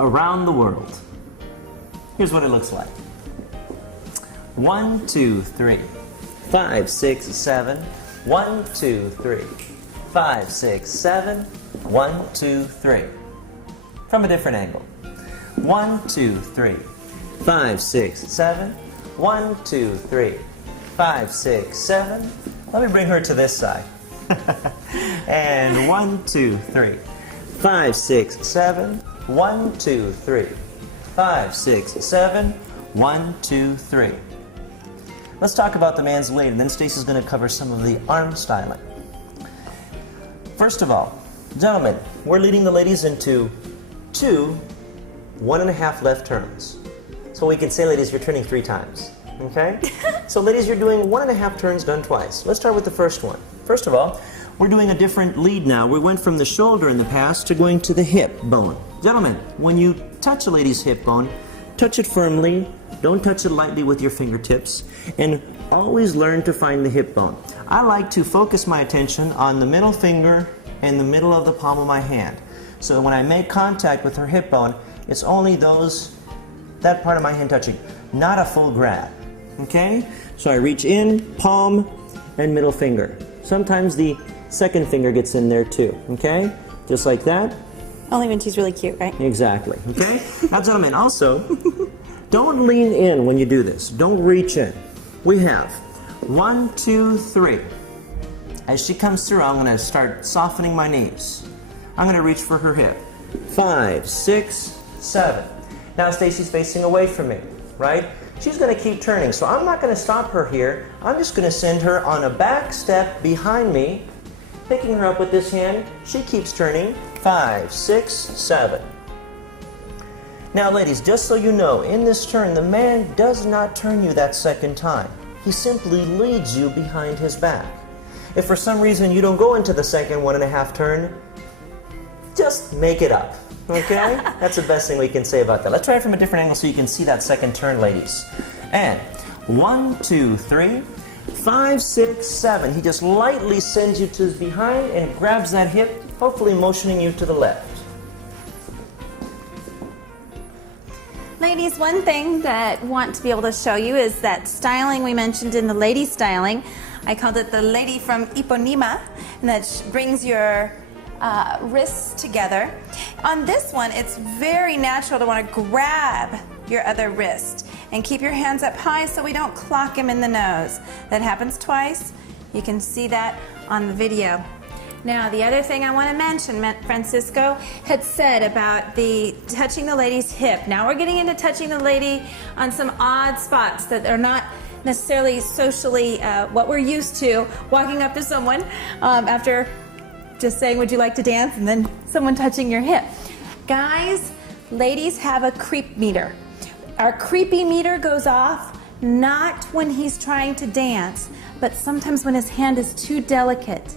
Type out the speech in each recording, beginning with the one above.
around the world. Here's what it looks like. 1, 2, 3, 5, 6, 7. 1, 2, 3, 5, 6, 7. 1, 2, 3. From a different angle. 1, 2, 3, 5, 6, 7. 1, 2, 3, 5, 6, 7. Let me bring her to this side. And 1, 2, 3, 5, 6, 7. 1, 2, 3, 5, 6, 7. 1, 2, 3. Let's talk about the man's weight, and then Stacey's going to cover some of the arm styling. First of all, gentlemen, we're leading the ladies into 2 1.5 left turns. So we can say, ladies, you're turning 3 times. Okay? So ladies, you're doing 1.5 turns done twice. Let's start with the first one. First of all, we're doing a different lead now. We went from the shoulder in the past to going to the hip bone. Gentlemen, when you touch a lady's hip bone, touch it firmly. Don't touch it lightly with your fingertips. And always learn to find the hip bone. I like to focus my attention on the middle finger and the middle of the palm of my hand. So when I make contact with her hip bone, it's only that part of my hand touching, not a full grab. Okay? So I reach in, palm, and middle finger. Sometimes the second finger gets in there too. Okay? Just like that. Only when she's really cute, right? Exactly. Okay? Now, gentlemen, also, don't lean in when you do this. Don't reach in. We have 1, 2, 3. As she comes through, I'm going to start softening my knees. I'm going to reach for her hip. 5, 6, 7. Now Stacey's facing away from me, right? She's going to keep turning, so I'm not going to stop her here. I'm just going to send her on a back step behind me, picking her up with this hand. She keeps turning. 5, 6, 7. Now ladies, just so you know, in this turn, the man does not turn you that second time. He simply leads you behind his back. If for some reason you don't go into the second 1.5 turn, just make it up, okay? That's the best thing we can say about that. Let's try it from a different angle so you can see that second turn, ladies. And 1, 2, 3, 5, 6, 7. He just lightly sends you to his behind and grabs that hip, hopefully motioning you to the left. Ladies, one thing that I want to be able to show you is that styling we mentioned in the lady styling. I called it the lady from Ipanema, and that brings your wrists together. On this one, it's very natural to want to grab your other wrist and keep your hands up high so we don't clock him in the nose. That happens twice. You can see that on the video. Now, the other thing I want to mention, Francisco had said about the touching the lady's hip. Now we're getting into touching the lady on some odd spots that are not necessarily socially what we're used to, walking up to someone after just saying, would you like to dance, and then someone touching your hip. Guys, ladies have a creep meter. Our creepy meter goes off not when he's trying to dance, but sometimes when his hand is too delicate.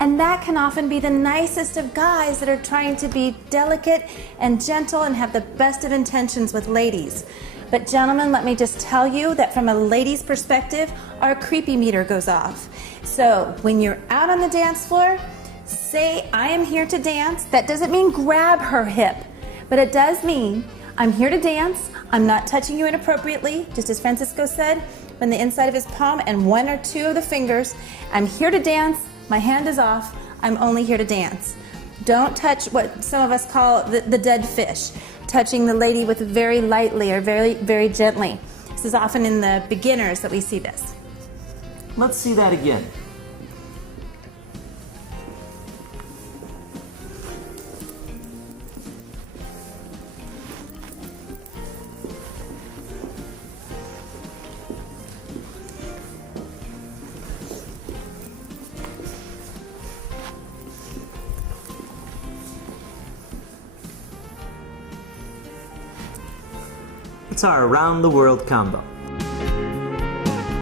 And that can often be the nicest of guys that are trying to be delicate and gentle and have the best of intentions with ladies. But gentlemen, let me just tell you that from a lady's perspective, our creepy meter goes off. So when you're out on the dance floor, say, I am here to dance. That doesn't mean grab her hip, but it does mean I'm here to dance. I'm not touching you inappropriately, just as Francisco said, when the inside of his palm and 1 or 2 of the fingers. I'm here to dance. My hand is off. I'm only here to dance. Don't touch what some of us call the dead fish, touching the lady with very lightly or very, very gently. This is often in the beginners that we see this. Let's see that again. It's our around the world combo.